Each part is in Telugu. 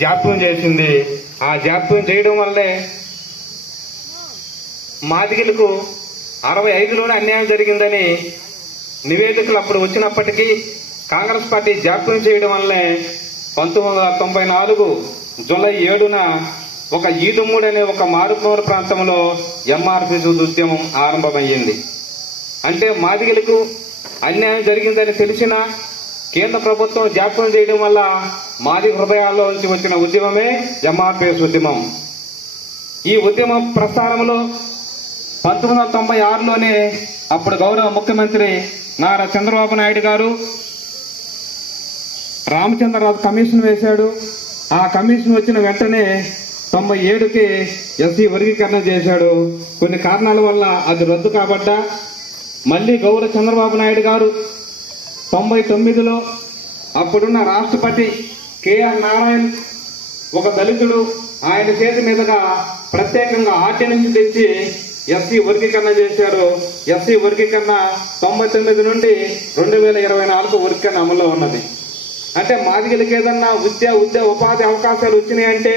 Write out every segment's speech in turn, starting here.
జాప్యం చేసింది. ఆ జాప్యం చేయడం వల్లే మాదిగలకు అరవై ఐదులోనే అన్యాయం జరిగిందని నివేదికలు అప్పుడు వచ్చినప్పటికీ కాంగ్రెస్ పార్టీ జాప్యం చేయడం వల్లే పంతొమ్మిది వందల తొంభై నాలుగు జూలై ఏడున ఒక ఈదుమూడి అనే ఒక మారుమూరు ప్రాంతంలో ఎంఆర్పీ ఉద్యమం ఆరంభమయ్యింది. అంటే మాదిగలకు అన్యాయం జరిగిందని తెలిసిన కేంద్ర ప్రభుత్వం జాప్యం చేయడం వల్ల మాది హృదయాల్లో నుంచి వచ్చిన ఉద్యమమే ఎంఆర్పిఎస్ ఉద్యమం. ఈ ఉద్యమ ప్రస్థానంలో పంతొమ్మిది వందల తొంభై ఆరులోనే అప్పుడు గౌరవ ముఖ్యమంత్రి నారా చంద్రబాబు నాయుడు గారు రామచంద్రరావు కమిషన్ వేశాడు. ఆ కమిషన్ వచ్చిన వెంటనే తొంభై ఏడుకి ఎస్సీ వర్గీకరణ చేశాడు. కొన్ని కారణాల వల్ల అది రద్దు కాబట్ట మళ్ళీ గౌరవ చంద్రబాబు నాయుడు గారు తొంభై తొమ్మిదిలో అప్పుడున్న రాష్ట్రపతి కేఆర్ నారాయణ్ ఒక దళితుడు. ఆయన చేతి మీదుగా ప్రత్యేకంగా ఆర్డినెన్స్ తెచ్చి ఎస్సీ వర్గీకరణ చేశారు. ఎస్సీ వర్గీకరణ తొంభై తొమ్మిది నుండి రెండు వేల ఇరవై నాలుగు వర్గీకరణ అమల్లో ఉన్నది. అంటే మాదిగలకి ఏదన్నా విద్య ఉద్యోగ ఉపాధి అవకాశాలు వచ్చినాయంటే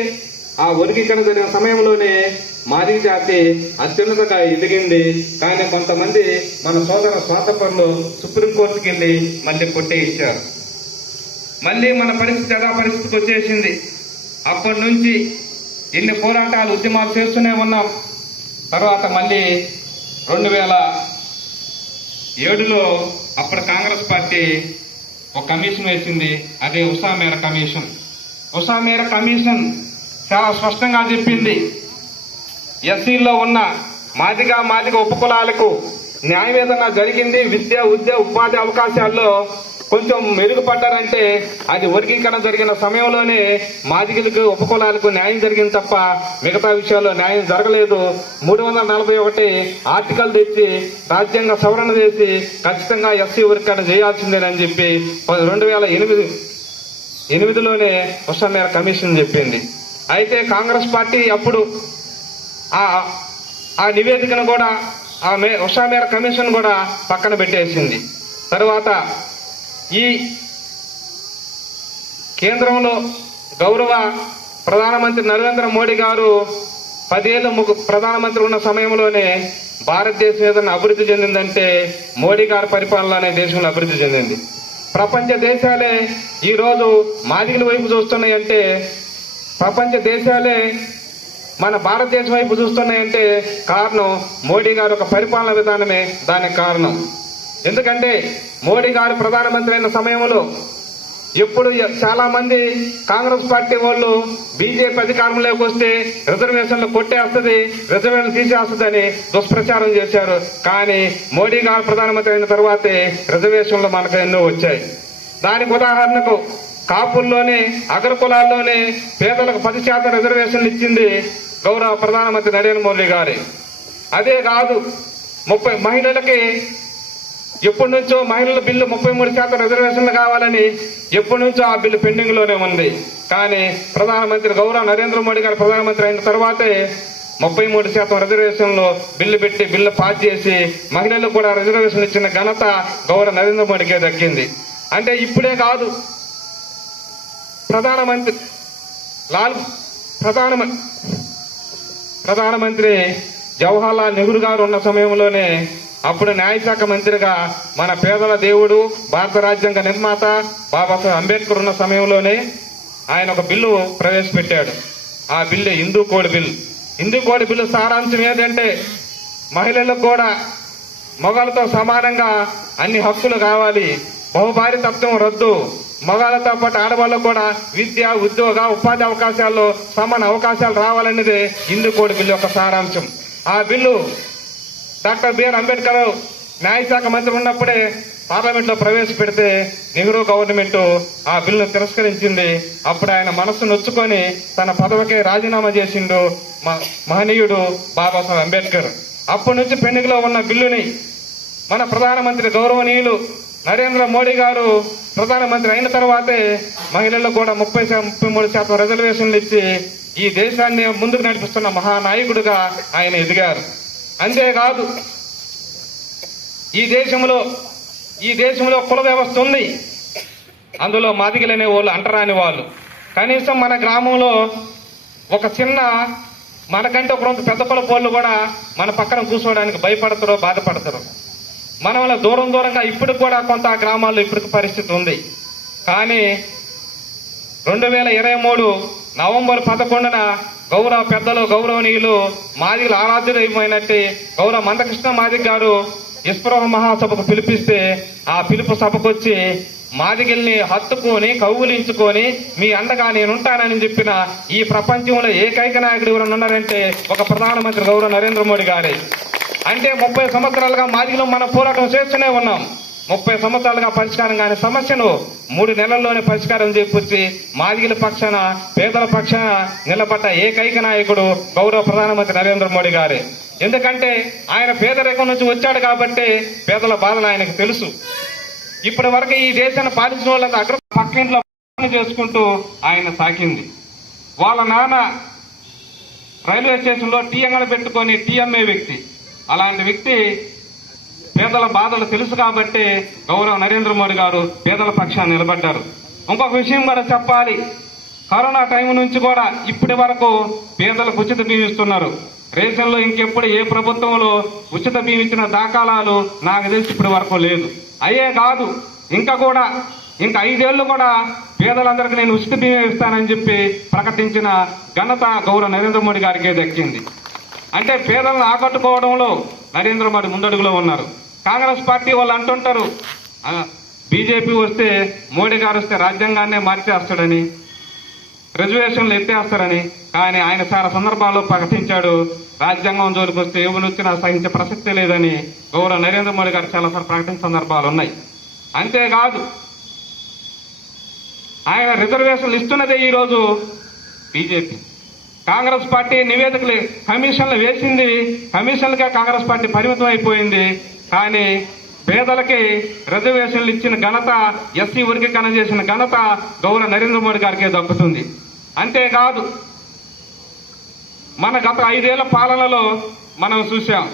ఆ వర్గీకరణ జరిగిన సమయంలోనే మాదిరి జాతి అత్యున్నతగా ఎదిగింది. కానీ కొంతమంది మన సోదర స్వాతంత్రంలో సుప్రీంకోర్టుకి వెళ్ళి మళ్ళీ కొట్టే ఇచ్చారు. మళ్ళీ మన పరిస్థితి ఎలా పరిస్థితికి వచ్చేసింది. అప్పటి నుంచి ఇన్ని పోరాటాలు ఉద్యమాలు చేస్తూనే ఉన్నాం. తర్వాత మళ్ళీ రెండు వేల ఏడులో అప్పుడు కాంగ్రెస్ పార్టీ ఒక కమిషన్ వేసింది. అదే ఉషా మేర కమిషన్. ఉషా మేర కమిషన్ చాలా స్పష్టంగా చెప్పింది. ఎస్సీల్లో ఉన్న మాదిగా మాదిగ ఉపకులాలకు న్యాయవేదన జరిగింది. విద్య ఉద్యోగ ఉపాధి అవకాశాల్లో కొంచెం మెరుగుపడ్డారంటే అది వర్గీకరణ జరిగిన సమయంలోనే మాదిగలకు ఉపకులాలకు న్యాయం జరిగింది తప్ప మిగతా విషయాల్లో న్యాయం జరగలేదు. మూడు వందల నలభై ఒకటి ఆర్టికల్ తెచ్చి రాజ్యాంగ సవరణ చేసి ఖచ్చితంగా ఎస్సీ వర్గీకరణ చేయాల్సిందేనని చెప్పి రెండు వేల ఎనిమిది ఎనిమిదిలోనే ఉషమేర కమిషన్ చెప్పింది. అయితే కాంగ్రెస్ పార్టీ అప్పుడు ఆ ఆ నివేదికను కూడా ఆ మే ఉషామేర కమిషన్ కూడా పక్కన పెట్టేసింది. తర్వాత ఈ కేంద్రంలో గౌరవ ప్రధానమంత్రి నరేంద్ర మోడీ గారు పదేళ్ళు ముగ్గు ప్రధానమంత్రి ఉన్న సమయంలోనే భారతదేశం ఏదైనా అభివృద్ధి చెందిందంటే మోడీ గారి పరిపాలనలోనే దేశంలో అభివృద్ధి చెందింది. ప్రపంచ దేశాలే ఈ రోజు మాదిగల వైపు చూస్తున్నాయంటే ప్రపంచ దేశాలే మన భారతదేశం వైపు చూస్తున్నాయంటే కారణం మోడీ గారు ఒక పరిపాలన విధానమే దానికి కారణం. ఎందుకంటే మోడీ గారు ప్రధానమంత్రి అయిన సమయంలో ఎప్పుడు చాలా మంది కాంగ్రెస్ పార్టీ వాళ్ళు బీజేపీ అధికారంలోకి వస్తే రిజర్వేషన్లు కొట్టేస్తుంది రిజర్వేషన్లు తీసేస్తుందని దుష్ప్రచారం చేశారు. కానీ మోడీ గారు ప్రధానమంత్రి అయిన తర్వాతే రిజర్వేషన్లు మనకు ఎన్నో వచ్చాయి. దానికి ఉదాహరణకు కాపుల్లోనే అగరకులాల్లోనే పేదలకు పది శాతం రిజర్వేషన్లు ఇచ్చింది గౌరవ ప్రధానమంత్రి నరేంద్ర మోదీ గారి. అదే కాదు ముప్పై మహిళలకి ఎప్పటి నుంచో మహిళల బిల్లు ముప్పై మూడు శాతం రిజర్వేషన్లు కావాలని ఎప్పటి నుంచో ఆ బిల్లు పెండింగ్లోనే ఉంది. కానీ ప్రధానమంత్రి గౌరవ నరేంద్ర మోడీ గారు ప్రధానమంత్రి అయిన తర్వాతే ముప్పై మూడు శాతం రిజర్వేషన్లు బిల్లు పెట్టి బిల్లు పాస్ చేసి మహిళలకు కూడా రిజర్వేషన్ ఇచ్చిన ఘనత గౌరవ నరేంద్ర మోడీకే దక్కింది. అంటే ఇప్పుడే కాదు ప్రధానమంత్రి లాల్ ప్రధానమంత్రి ప్రధానమంత్రి జవహర్లాల్ నెహ్రూ గారు ఉన్న సమయంలోనే అప్పుడు న్యాయశాఖ మంత్రిగా మన పేదల దేవుడు భారత రాజ్యాంగ నిర్మాత బాబాసాహెబ్ అంబేద్కర్ ఉన్న సమయంలోనే ఆయన ఒక బిల్లు ప్రవేశపెట్టాడు. ఆ bill Hindu code bill. Hindu code bill సారాంశం ఏంటంటే మహిళలకు కూడా మొగలతో సమానంగా అన్ని హక్కులు కావాలి. బహుభారితత్వం రద్దు. మగాళ్ళతో పాటు ఆడవాళ్ళకు కూడా విద్య ఉద్యోగ ఉపాధి అవకాశాల్లో సమాన అవకాశాలు రావాలన్నదే ఇందుకోడి బిల్లు యొక్క సారాంశం. ఆ బిల్లు డాక్టర్ బిఆర్ అంబేద్కర్ న్యాయశాఖ మంత్రి ఉన్నప్పుడే పార్లమెంట్లో ప్రవేశపెడితే నెహ్రూ గవర్నమెంట్ ఆ బిల్లును తిరస్కరించింది. అప్పుడు ఆయన మనస్సు నొచ్చుకొని తన పదవికి రాజీనామా చేసిండు మ- మహనీయుడు బాబాసాహెబ్ అంబేద్కర్. అప్పటి నుంచి పెండింగ్ ఉన్న బిల్లుని మన ప్రధానమంత్రి గౌరవనీయులు నరేంద్ర మోడీ గారు ప్రధానమంత్రి అయిన తర్వాతే మహిళలకు కూడా ముప్పై ముప్పై మూడు శాతం రిజర్వేషన్లు ఇచ్చి ఈ దేశాన్ని ముందుకు నడిపిస్తున్న మహానాయకుడిగా ఆయన ఎదిగారు. అంతేకాదు ఈ దేశంలో ఈ దేశంలో కుల వ్యవస్థ ఉంది. అందులో మాదిగలనే వాళ్ళు అంటరాని వాళ్ళు. కనీసం మన గ్రామంలో ఒక చిన్న మనకంటే ఒక రెండు పెద్ద కుల కూడా మన పక్కన కూర్చోవడానికి భయపడతారో బాధపడతారు మన వల్ల దూరం దూరంగా ఇప్పుడు కూడా కొంత ఆ గ్రామాల్లో ఇప్పటికి పరిస్థితి ఉంది. కానీ రెండు వేల ఇరవై మూడు నవంబర్ పదకొండున గౌరవ పెద్దలు గౌరవనీయులు మాదిగల ఆరాధ్యుడైపోయినట్టు గౌరవ మందకృష్ణ మాదిగ గారు ఇస్పృహ మహాసభకు పిలిపిస్తే ఆ పిలుపు సభకొచ్చి మాదిగిల్ని హత్తుకొని కౌగులించుకొని మీ అండగా నేనుంటానని చెప్పిన ఈ ప్రపంచంలో ఏకైక నాయకుడు ఎవరైనా ఉన్నారంటే ఒక ప్రధానమంత్రి గౌరవ నరేంద్ర మోడీ గారే. అంటే ముప్పై సంవత్సరాలుగా మాదిలో మనం పోరాటం చేస్తూనే ఉన్నాం. ముప్పై సంవత్సరాలుగా పరిష్కారం కాని సమస్యను మూడు నెలల్లోనే పరిష్కారం చేకూర్చి మాదిగల పక్షాన పేదల పక్షాన నిలబడ్డ ఏకైక నాయకుడు గౌరవ ప్రధానమంత్రి నరేంద్ర మోడీ గారే. ఎందుకంటే ఆయన పేదరికం నుంచి వచ్చాడు కాబట్టి పేదల బాధలు ఆయనకు తెలుసు. ఇప్పటి వరకు ఈ దేశాన్ని పాలించిన వాళ్ళకి అగ్ర పక్కింట్లో చేసుకుంటూ ఆయన సాకింది. వాళ్ళ నాన్న రైల్వే స్టేషన్లో టీ అంగడి పెట్టుకొని టీ అమ్మే వ్యక్తి. అలాంటి వ్యక్తి పేదల బాధలు తెలుసు కాబట్టి గౌరవ నరేంద్ర మోడీ గారు పేదల పక్షాన్ని నిలబడ్డారు. ఇంకొక విషయం కూడా చెప్పాలి. కరోనా టైం నుంచి కూడా ఇప్పటి వరకు పేదలకు ఉచిత బియ్యం ఇస్తున్నారు. రేషన్లో ఇంకెప్పుడు ఏ ప్రభుత్వంలో ఉచిత బియ్యం ఇచ్చిన దాఖలాలు నాకు తెలిసి ఇప్పటి వరకు లేదు. అయ్యే కాదు. ఇంకా కూడా ఇంకా ఐదేళ్ళు కూడా పేదలందరికీ నేను ఉచిత బియ్యం ఇస్తానని చెప్పి ప్రకటించిన ఘనత గౌరవ నరేంద్ర మోడీ గారికే దక్కింది. అంటే పేదలను ఆకట్టుకోవడంలో నరేంద్ర మోడీ ముందడుగులో ఉన్నారు. కాంగ్రెస్ పార్టీ వాళ్ళు అంటుంటారు బీజేపీ వస్తే మోడీ గారు వస్తే రాజ్యాంగాన్నే మార్చేస్తాడని రిజర్వేషన్లు ఎత్తేస్తారని కానీ ఆయన చాలా సందర్భాల్లో ప్రకటించాడు రాజ్యాంగం జోలికి వస్తే ఎవరు వచ్చినా సహించే ప్రసక్తే లేదని గౌరవ నరేంద్ర మోడీ గారు చాలాసార్లు ప్రకటించిన సందర్భాలు ఉన్నాయి. అంతేకాదు ఆయన రిజర్వేషన్లు ఇస్తున్నదే ఈరోజు బీజేపీ. కాంగ్రెస్ పార్టీ నివేదికలు కమిషన్లు వేసింది. కమిషన్లుగా కాంగ్రెస్ పార్టీ పరిమితం అయిపోయింది. కానీ పేదలకి రిజర్వేషన్లు ఇచ్చిన ఘనత ఎస్సీ వర్గీకరణ చేసిన ఘనత గౌరవ నరేంద్ర మోడీ గారికే దక్కుతుంది. అంతేకాదు మన గత ఐదేళ్ళ పాలనలో మనం చూశాం.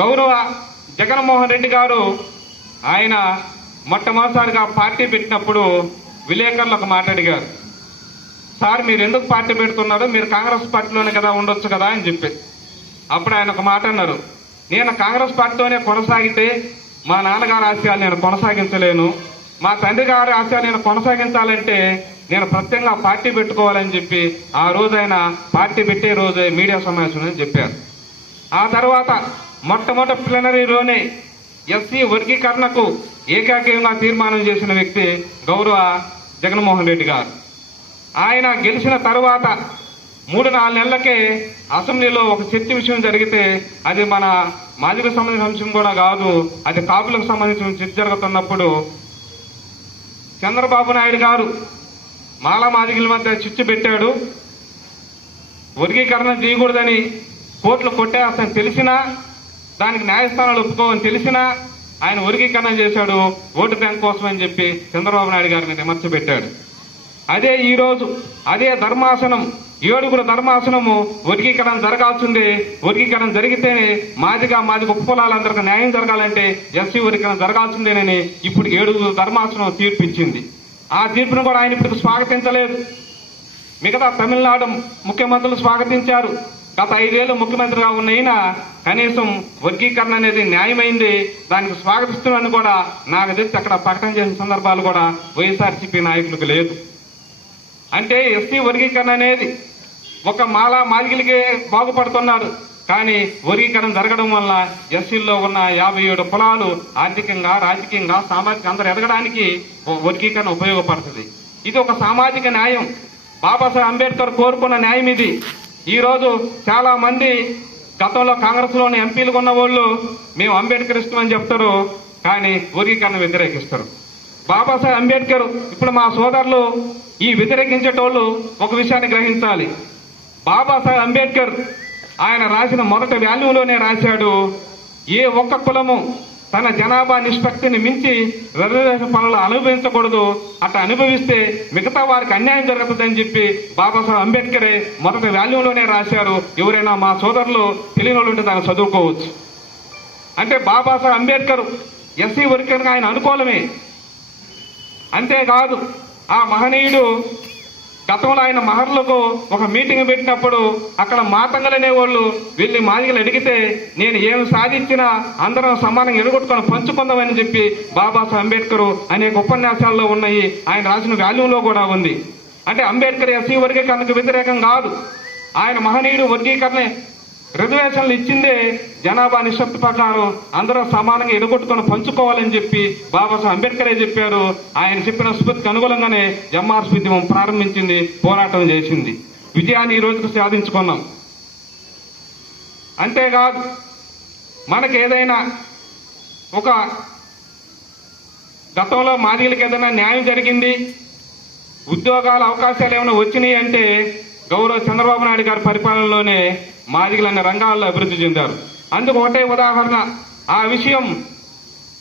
గౌరవ జగన్మోహన్ రెడ్డి గారు ఆయన మొట్టమొదటిసారిగా పార్టీ పెట్టినప్పుడు విలేకరులు ఒక సార్ మీరు ఎందుకు పార్టీ పెడుతున్నారు? మీరు కాంగ్రెస్ పార్టీలోనే కదా ఉండొచ్చు కదా అని చెప్పి. అప్పుడు ఆయన ఒక మాట అన్నారు. నేను కాంగ్రెస్ పార్టీతోనే కొనసాగితే మా నాన్నగారి ఆశయాలు నేను కొనసాగించలేను. మా తండ్రి గారి ఆశయాలు నేను కొనసాగించాలంటే నేను ప్రత్యేకంగా పార్టీ పెట్టుకోవాలని చెప్పి ఆ రోజైన పార్టీ పెట్టే రోజే మీడియా సమావేశం చెప్పారు. ఆ తర్వాత మొట్టమొదటి ప్లీనరీలోనే ఎస్సీ వర్గీకరణకు ఏకాకీయంగా తీర్మానం చేసిన వ్యక్తి గౌరవ జగన్మోహన్ రెడ్డి గారు. ఆయన గెలిచిన తర్వాత మూడు నాలుగు నెలలకే అసెంబ్లీలో ఒక శక్తి విషయం జరిగితే అది మన మాదిరికి సంబంధించిన అంశం కూడా కాదు అది కాపులకు సంబంధించిన చర్చ జరుగుతున్నప్పుడు చంద్రబాబు నాయుడు గారు మాలా మాదిగల మధ్య చిచ్చు పెట్టాడు. వర్గీకరణ చేయకూడదని కోర్టులు కొట్టేస్తాను తెలిసినా దానికి న్యాయస్థానాలు ఒప్పుకోవని తెలిసినా ఆయన వర్గీకరణ చేశాడు ఓటు బ్యాంక్ కోసం అని చెప్పి చంద్రబాబు నాయుడు గారిని విమర్శ పెట్టాడు. అదే ఈరోజు అదే ధర్మాసనం ఏడుగురు ధర్మాసనము వర్గీకరణ జరగాల్సిందే. వర్గీకరణ జరిగితేనే మాదిగా మాదిగ ఉపకులాలందరికీ న్యాయం జరగాలంటే ఎస్సీ వర్గీకరణ జరగాల్సిందేనని ఇప్పుడు ఏడుగురు ధర్మాసనం తీర్పిచ్చింది ఆ తీర్పును కూడా ఆయన ఇప్పుడు స్వాగతించలేదు. మిగతా తమిళనాడు ముఖ్యమంత్రులు స్వాగతించారు. గత ఐదేళ్ళు ముఖ్యమంత్రిగా ఉన్న ఈయన కనీసం వర్గీకరణ అనేది న్యాయమైంది. దానికి స్వాగతిస్తున్నాను కూడా నాకు తెలిసి అక్కడ ప్రకటన చేసిన సందర్భాలు కూడా వైఎస్ఆర్సీపీ నాయకులకు లేదు. అంటే ఎస్సీ వర్గీకరణ అనేది ఒక మాల మాదిగలికే బాగుపడుతున్నారు కానీ వర్గీకరణ జరగడం వల్ల ఎస్సీల్లో ఉన్న యాభై ఏడు కులాలు ఆర్థికంగా రాజకీయంగా సామాజిక అందరూ ఎదగడానికి వర్గీకరణ ఉపయోగపడుతుంది. ఇది ఒక సామాజిక న్యాయం. బాబాసాహెబ్ అంబేద్కర్ కోరుకున్న న్యాయం ఇది. ఈరోజు చాలా మంది గతంలో కాంగ్రెస్లోని ఎంపీలు ఉన్న వాళ్ళు మేము అంబేద్కర్ ఇష్టమని చెప్తారు కానీ వర్గీకరణ వ్యతిరేకిస్తారు. బాబాసాహెబ్ అంబేద్కర్ ఇప్పుడు మా సోదరులు ఈ వ్యతిరేకించేటోళ్ళు ఒక విషయాన్ని గ్రహించాలి. బాబాసాహెబ్ అంబేద్కర్ ఆయన రాసిన మొదటి వాల్యూలోనే రాశాడు ఏ ఒక్క కులము తన జనాభా నిష్పత్తిని మించి రిజర్వేషన్ పనులు అనుభవించకూడదు అట్లా అనుభవిస్తే మిగతా వారికి అన్యాయం జరుగుతుందని చెప్పి బాబాసాహెబ్ అంబేద్కరే మొదటి వాల్యూలోనే రాశారు. ఎవరైనా మా సోదరులు తెలియని వాళ్ళు ఉంటే దాన్ని చదువుకోవచ్చు. అంటే బాబాసాహెబ్ అంబేద్కర్ ఎస్సీ వర్గీకరణ ఆయన అనుకూలమే. అంతేకాదు ఆ మహనీయుడు గతంలో ఆయన మహర్లకు ఒక మీటింగ్ పెట్టినప్పుడు అక్కడ మాతంగలు అనేవాళ్ళు వెళ్ళి మాదిగలు అడిగితే నేను ఏమి సాధించినా అందరం సమానంగా ఎడగొట్టుకొని పంచుకుందామని చెప్పి బాబాసాహెబ్ అంబేద్కర్ అనేక ఉపన్యాసాల్లో ఉన్నాయి. ఆయన రాసిన వాల్యూలో కూడా ఉంది. అంటే అంబేద్కర్ ఎస్సీ వర్గీకరణకు వ్యతిరేకం కాదు. ఆయన మహనీయుడు వర్గీకరణ రిజర్వేషన్లు ఇచ్చిందే జనాభా నిష్పత్తి ప్రకారం అందరూ సమానంగా ఎడగొట్టుకొని పంచుకోవాలని చెప్పి బాబాసాహెబ్ అంబేద్కరే చెప్పారు. ఆయన చెప్పిన స్ఫూర్తికి అనుగుణంగానే ఎంఆర్ ఉద్యమం ప్రారంభించింది పోరాటం చేసింది. విజయాన్ని ఈ రోజుకు సాధించుకున్నాం. అంతేకాదు మనకి ఏదైనా ఒక గతంలో మాదిగలకు ఏదైనా న్యాయం జరిగింది ఉద్యోగాల అవకాశాలు ఏమైనా వచ్చినాయి అంటే గౌరవ చంద్రబాబు నాయుడు గారి పరిపాలనలోనే మాదిగలు రంగాల్లో అభివృద్ధి చెందారు. అందుకు ఒకటే ఉదాహరణ ఆ విషయం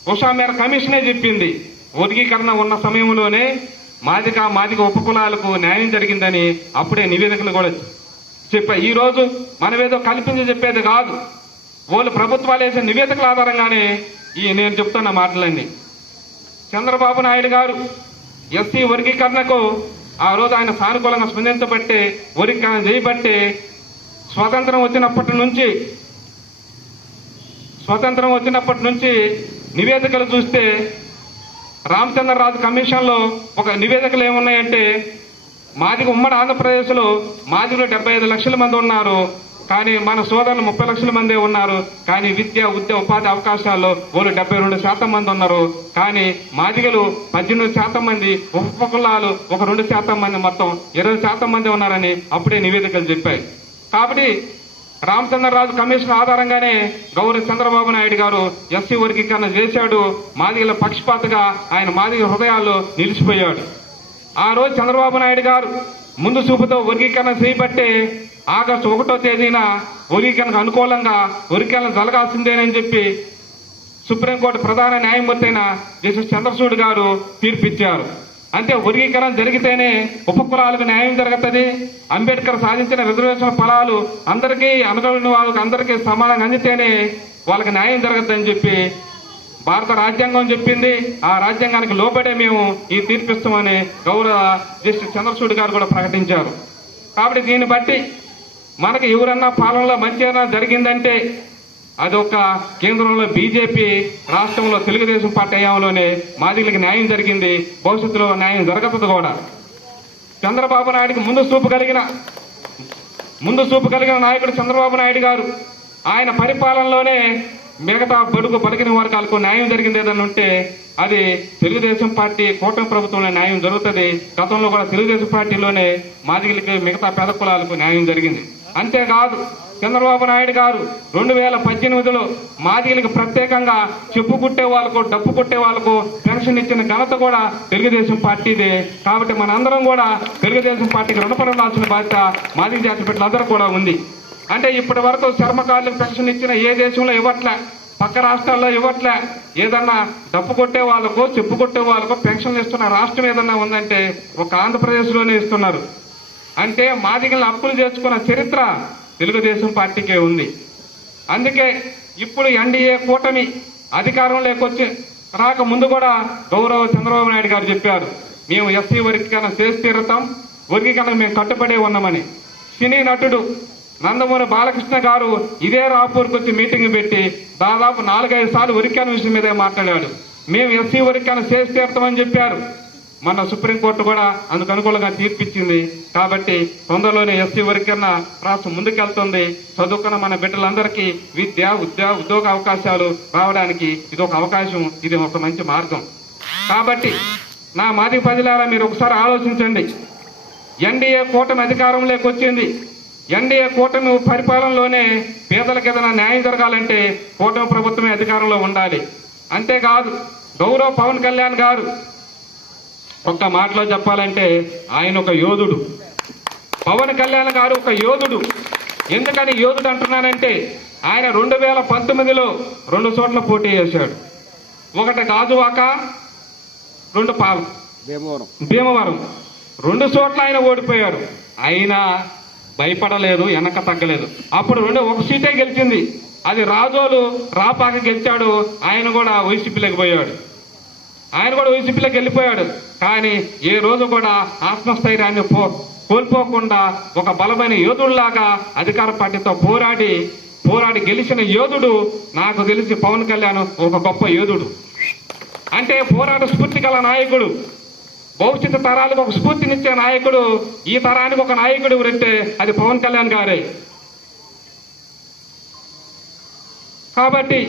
ఉషా మేర కమిషనే చెప్పింది. వర్గీకరణ ఉన్న సమయంలోనే మాదిక మాదిక ఉపకులాలకు న్యాయం జరిగిందని అప్పుడే నివేదికలు కూడా చెప్పా. ఈరోజు మనమేదో కల్పించి చెప్పేది కాదు. వాళ్ళు ప్రభుత్వాలు వేసే నివేదికల ఆధారంగానే ఈ నేను చెప్తున్న మాటలన్నీ. చంద్రబాబు నాయుడు గారు ఎస్సీ వర్గీకరణకు ఆ రోజు ఆయన సానుకూలంగా స్పందించబట్టే వర్గీకరణ చేయబట్టే స్వాతంత్రం వచ్చినప్పటి నుంచి స్వాతంత్రం వచ్చినప్పటి నుంచి నివేదికలు చూస్తే రామచంద్రరాజు కమిషన్లో ఒక నివేదికలు ఏమున్నాయంటే మాదిగ ఉమ్మడి ఆంధ్రప్రదేశ్లో మాదిగలు డెబ్బై ఐదు లక్షల మంది ఉన్నారు కానీ మన సోదరులు ముప్పై లక్షల మందే ఉన్నారు కానీ విద్య ఉద్యోగ ఉపాధి అవకాశాల్లో వాళ్ళు డెబ్బై రెండు శాతం మంది ఉన్నారు కానీ మాదిగలు పద్దెనిమిది శాతం మంది ఉపకులాలు ఒక రెండు శాతం మంది మొత్తం ఇరవై శాతం మంది ఉన్నారని అప్పుడే నివేదికలు చెప్పాయి. కాబట్టి రామచంద్రరాజు కమిషన్ ఆధారంగానే గౌరవ చంద్రబాబు నాయుడు గారు ఎస్సీ వర్గీకరణ చేశాడు. మాదిగల పక్షపాతగా ఆయన మాదిగ హృదయాల్లో నిలిచిపోయాడు. ఆ రోజు చంద్రబాబు నాయుడు గారు ముందు చూపుతో వర్గీకరణ చేపట్టే ఆగస్టు ఒకటో తేదీన వర్గీకరణకు అనుకూలంగా వర్గీకరణ జరగాల్సిందేనని చెప్పి సుప్రీంకోర్టు ప్రధాన న్యాయమూర్తి అయిన జస్టిస్ చంద్రచూడ్ గారు తీర్పిచ్చారు. అంటే వర్గీకరణ జరిగితేనే ఉపకులాలకు న్యాయం జరుగుతుంది. అంబేద్కర్ సాధించిన రిజర్వేషన్ ఫలాలు అందరికీ అనుకూలిన వాళ్ళకి అందరికీ సమానంగా అందితేనే వాళ్ళకి న్యాయం జరుగుతుందని చెప్పి భారత రాజ్యాంగం చెప్పింది. ఆ రాజ్యాంగానికి లోపడే మేము ఈ తీర్పిస్తామని గౌరవ జస్టిస్ చంద్రచూడ్ గారు కూడా ప్రకటించారు. కాబట్టి దీన్ని బట్టి మనకి ఎవరన్నా పాలనలో మంచి ఏదైనా జరిగిందంటే అదొక కేంద్రంలో బీజేపీ రాష్ట్రంలో తెలుగుదేశం పార్టీ హయాంలోనే మాదిగలకు న్యాయం జరిగింది. భవిష్యత్తులో న్యాయం జరగదు కూడా. చంద్రబాబు నాయుడికి ముందు చూపు కలిగిన ముందు చూపు కలిగిన నాయకుడు చంద్రబాబు నాయుడు గారు. ఆయన పరిపాలనలోనే మిగతా బడుగు బలిగిన వర్గాలకు న్యాయం జరిగింది ఏదన్నా ఉంటే అది తెలుగుదేశం పార్టీ కూటమి ప్రభుత్వంలో న్యాయం జరుగుతుంది. గతంలో కూడా తెలుగుదేశం పార్టీలోనే మాదిగలకి మిగతా పేద కులాలకు న్యాయం జరిగింది. అంతేకాదు చంద్రబాబు నాయుడు గారు రెండు వేల పద్దెనిమిదిలో మాదిగలకు ప్రత్యేకంగా చెప్పు కుట్టే వాళ్ళకు డప్పు కుట్టే వాళ్ళకు పెన్షన్ ఇచ్చిన ఘనత కూడా తెలుగుదేశం పార్టీదే. కాబట్టి మనందరం కూడా తెలుగుదేశం పార్టీకి రుణపడి ఉండాల్సిన బాధ్యత మాదిగ జాతి బిడ్డలందరూ కూడా ఉంది. అంటే ఇప్పటి వరకు చర్మకారులకు పెన్షన్ ఇచ్చిన ఏ దేశంలో ఇవ్వట్లే పక్క రాష్ట్రాల్లో ఇవ్వట్లే. ఏదన్నా డప్పు కొట్టే వాళ్ళకు చెప్పు కొట్టే వాళ్ళకు పెన్షన్లు ఇస్తున్న రాష్ట్రం ఏదన్నా ఉందంటే ఒక ఆంధ్రప్రదేశ్లోనే ఇస్తున్నారు. అంటే మాదిగలను అప్పులు చేసుకున్న చరిత్ర తెలుగుదేశం పార్టీకే ఉంది. అందుకే ఇప్పుడు ఎన్డీఏ కూటమి అధికారంలోకి వచ్చి రాక ముందు కూడా గౌరవ చంద్రబాబు నాయుడు గారు చెప్పారు మేము ఎస్సీ వర్గీకరణ చేసి తీరుతాం వర్గీకరణ మేము కట్టుబడి ఉన్నామని. సినీ నటుడు నందమూరి బాలకృష్ణ గారు ఇదే రాపూర్కి వచ్చి మీటింగ్ పెట్టి దాదాపు నాలుగైదు సార్లు వర్గీకరణ విషయం మీదే మాట్లాడాడు. మేము ఎస్సీ వర్గీకరణ చేసి తీరుతామని చెప్పారు. మన సుప్రీంకోర్టు కూడా అందుకు అనుకూలంగా తీర్పిచ్చింది. కాబట్టి తొందరలోనే ఎస్సీ వర్గీకరణ రాష్ట్రం ముందుకెళ్తుంది. చదువుకున్న మన బిడ్డలందరికీ విద్య ఉద్యోగ ఉద్యోగ అవకాశాలు రావడానికి ఇది ఒక అవకాశం ఇది ఒక మంచి మార్గం. కాబట్టి నా మాది ప్రజలారా మీరు ఒకసారి ఆలోచించండి. ఎన్డీఏ కూటమి అధికారంలోకి వచ్చింది. ఎన్డీఏ కూటమి పరిపాలనలోనే పేదలకు ఏదైనా న్యాయం జరగాలంటే కూటమి ప్రభుత్వమే అధికారంలో ఉండాలి. అంతేకాదు గౌరవ పవన్ కళ్యాణ్ గారు ఒక్క మాటలో చెప్పాలంటే ఆయన ఒక యోధుడు. పవన్ కళ్యాణ్ గారు ఒక యోధుడు. ఎందుకని యోధుడు అంటున్నానంటే ఆయన రెండు వేల పంతొమ్మిదిలో రెండు చోట్ల పోటీ చేశాడు. ఒకటి గాజువాక రెండు పా భీమవరం. భీమవరం. రెండు చోట్ల ఆయన ఓడిపోయాడు. అయినా భయపడలేదు వెనక తగ్గలేదు. అప్పుడు రెండు ఒక సీటే గెలిచింది. అది రాజోలు రాపాక గెలిచాడు. ఆయన కూడా వైసీపీలోకి పోయాడు. ఆయన కూడా వైసీపీలోకి వెళ్ళిపోయాడు. కానీ ఏ రోజు కూడా ఆత్మస్థైర్యాన్ని పో కోల్పోకుండా ఒక బలమైన యోధుడిలాగా అధికార పార్టీతో పోరాడి పోరాడి గెలిచిన యోధుడు నాకు తెలిసి పవన్ కళ్యాణ్ ఒక గొప్ప యోధుడు. అంటే పోరాట స్ఫూర్తి గల నాయకుడు భవిష్యత్తు తరాలకు ఒక స్ఫూర్తినిచ్చే నాయకుడు ఈ తరానికి ఒక నాయకుడు ఎవరంటే అది పవన్ కళ్యాణ్ గారే. కాబట్టి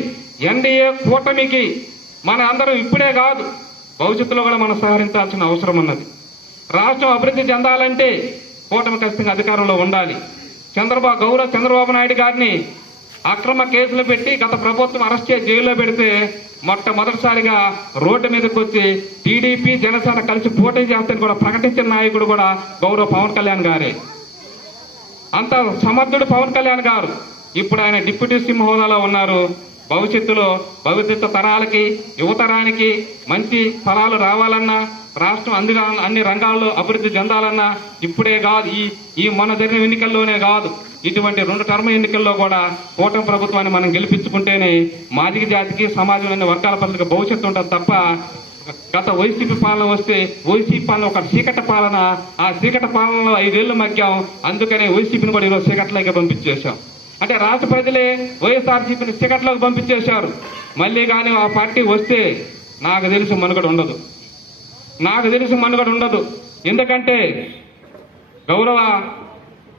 ఎన్డీఏ కూటమికి మన అందరం ఇప్పుడే కాదు భవిష్యత్తులో కూడా మనం సహకరించాల్సిన అవసరం ఉన్నది. రాష్ట్రం అభివృద్ధి చెందాలంటే కూటమి ఖచ్చితంగా అధికారంలో ఉండాలి. చంద్రబాబు గౌరవ చంద్రబాబు నాయుడు గారిని అక్రమ కేసులు పెట్టి గత ప్రభుత్వం అరెస్ట్ చేసి జైల్లో పెడితే మొట్టమొదటిసారిగా రోడ్డు మీదకి వచ్చి టీడీపీ జనసేన కలిసి పోటీ చేస్తారని కూడా ప్రకటించిన నాయకుడు కూడా గౌరవ పవన్ కళ్యాణ్ గారే. అంత సమర్థుడు పవన్ కళ్యాణ్ గారు. ఇప్పుడు ఆయన డిప్యూటీ సీఎం హోదాలో ఉన్నారు. భవిష్యత్తులో భవిష్యత్తు తరాలకి యువతరానికి మంచి ఫలాలు రావాలన్నా రాష్ట్రం అన్ని అన్ని రంగాల్లో అభివృద్ధి చెందాలన్నా ఇప్పుడే కాదు ఈ ఈ మొన్న జరిగిన ఎన్నికల్లోనే కాదు ఇటువంటి రెండు టర్మ్ ఎన్నికల్లో కూడా కూటమి ప్రభుత్వాన్ని మనం గెలిపించుకుంటేనే మాదిక జాతికి సమాజంలోని వర్గాల ప్రజలకు భవిష్యత్తు ఉంటుంది తప్ప గత వైసీపీ పాలన వస్తే వైసీపీ పాలన ఒక చీకట పాలన ఆ చీకట పాలనలో ఐదేళ్ళు మగ్గాం అందుకనే వైసీపీని కూడా ఈరోజు చీకట్లోకి పంపించేశాం. అంటే రాష్ట్ర ప్రజలే వైఎస్ఆర్సీపీని చీకట్లోకి పంపించేశారు. మళ్ళీ కానీ ఆ పార్టీ వస్తే నాకు తెలిసి మనుగడ ఉండదు. నాకు తెలుసు మనుగడ ఉండదు. ఎందుకంటే గౌరవ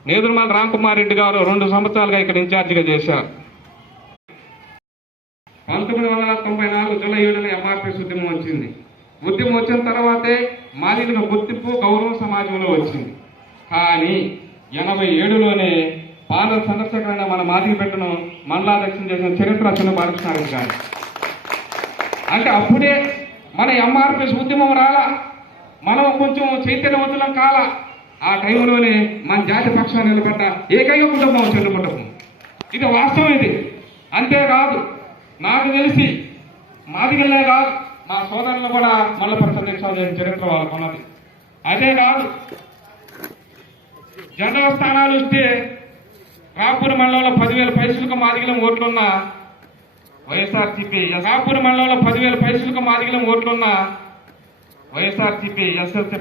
నేదురుమల రామ్కుమార్ రెడ్డి గారు రెండు సంవత్సరాలుగా ఇక్కడ ఇన్ఛార్జిగా చేశారు. పంతొమ్మిది వందల తొంభై నాలుగు జూలై ఏడున ఎంఆర్పీఎస్ ఉద్యమం వచ్చింది. ఉద్యమం వచ్చిన తర్వాతే మాదిగల గుర్తింపు గౌరవం సమాజంలో వచ్చింది. కానీ ఎనభై ఏడులోనే పాలన సందర్శకులైన మన మాదిరి పెట్టను మండలాధ్యక్షం చేసిన చరిత్ర చిన్న బాలకృష్ణారెడ్డి గారు అంటే అప్పుడే మన ఎంఆర్పిఎస్ ఉద్యమం రాలా మనం కొంచెం చైతన్యవంతులం కాల ఆ టైంలోనే మన జాతి పక్షాన్ని నిలబడ్డ ఏకైక కుటుంబం చెల్లు కుటుంబం ఇది వాస్తవం ఇది. అంతేకాదు నాకు తెలిసి మాదిగల్లే కాదు మా సోదరులు కూడా మల్ల ప్రసంగించాల్సిన చరిత్ర వాళ్ళకు ఉన్నది. అదే కాదు జనరల్ స్థానాలు వస్తే రాపూర్ మండలంలో పదివేల పైసలకు మాదిగలం ఓట్లున్న వైఎస్ఆర్సీపీ రాపూర్ మండలంలో పదివేల పైసలకు మాదిగలం ఓట్లున్న వైఎస్ఆర్సీపీ ఎస్ఎస్